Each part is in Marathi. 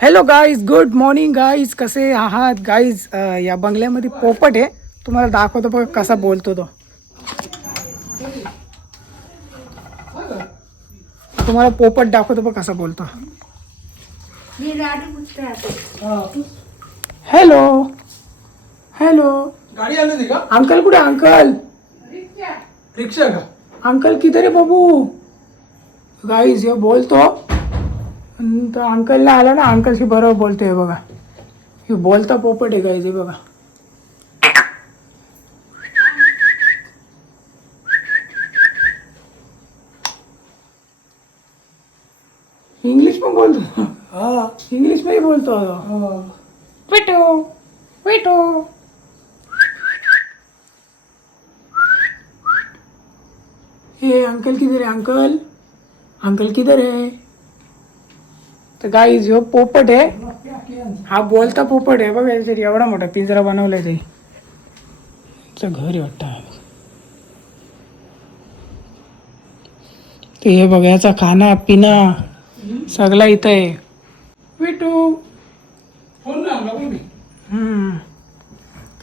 Hello guys, good morning guys. कसे आहात गाईज? या बंगल्यामध्ये पोपट आहे. तुम्हाला दाखवतो बघ कसा बोलतो तो. तुम्हाला पोपट दाखवतो बघ कसा बोलतो. Hello hello. गाड़ी आने देगा। अंकल कुठे? अंकल रिक्शा का? अंकल किधर आहे बाबू? गाईज हे बोलतो. तर अंकलला आला ना, अंकलशी बरोबर बोलतोय बघा. हे बोलता पोपट आहे गाईज, हे बघा. इंग्लिश पण बोलतो. हाँ इंग्लिश मध्ये बोलतो. Veto veto. हे अंकल किधर है? अंकल अंकल किधर है? तर गाईज ह्यो पोपट आहे. हा बोलता पोपट आहे बघा. याच्यात एवढा मोठा पिंजरा बनवलाय ते. घर आहे वाटतं. ते हे बघा, याचा खाना पिना सगळा इथं आहे. विटू. फोन ना हम लोगों ने।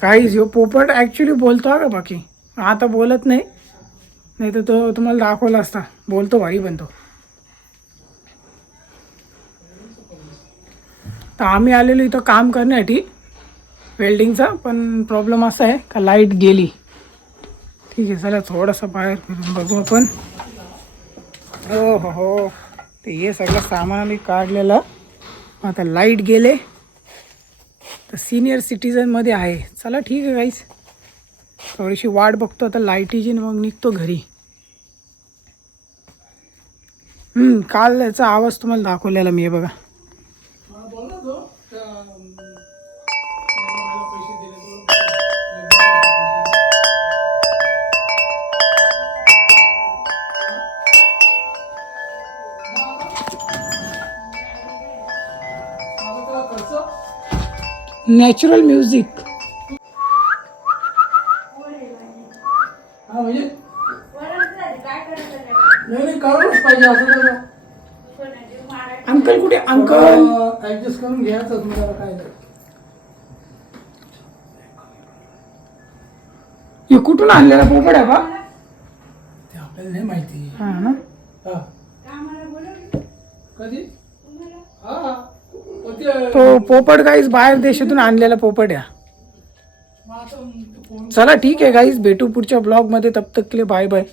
काहीच ह्यो पोपट ॲक्च्युली बोलतो हा का. बाकी आता बोलत नाही, नाही तर तो तुम्हाला दाखवला असता. बोलतो भारी बनतो. तर आम्ही आलेलो इथं काम करण्यासाठी वेल्डिंगचा. पण प्रॉब्लेम असा आहे का लाईट गेली. ठीक आहे, चला थोडंसं बाहेर फिरून बघू आपण. हो हो हो. ते हे सगळं सामान आम्ही काढलेलं. आता लाईट गेले तर सिनियर सिटीजनमध्ये आहे. चला ठीक आहे गाईस, थोडीशी वाट बघतो आता लाईटीची, मग निघतो घरी. काल याचा आवाज तुम्हाला दाखवलेला मी. बघा बोल ना तो पैसे दिले तो। Natural music. हाँ म्हणजे नाही करायलाच पाहिजे असं तर. अंकल कुठे? अंकल ऍडजस्ट करून घ्यायचं तुम्हाला काय तर. हे कुठून आणलेला पोपट आहे बा? ते आपल्याला नाही माहिती. हा ना. हा कधी? हा ते तो पोपट गाईज बाहेर देशातून आणलेला पोपट आहे. चला ठीक आहे गाईज, भेटू पुढच्या ब्लॉगमध्ये. तब तक के लिए बाय बाय.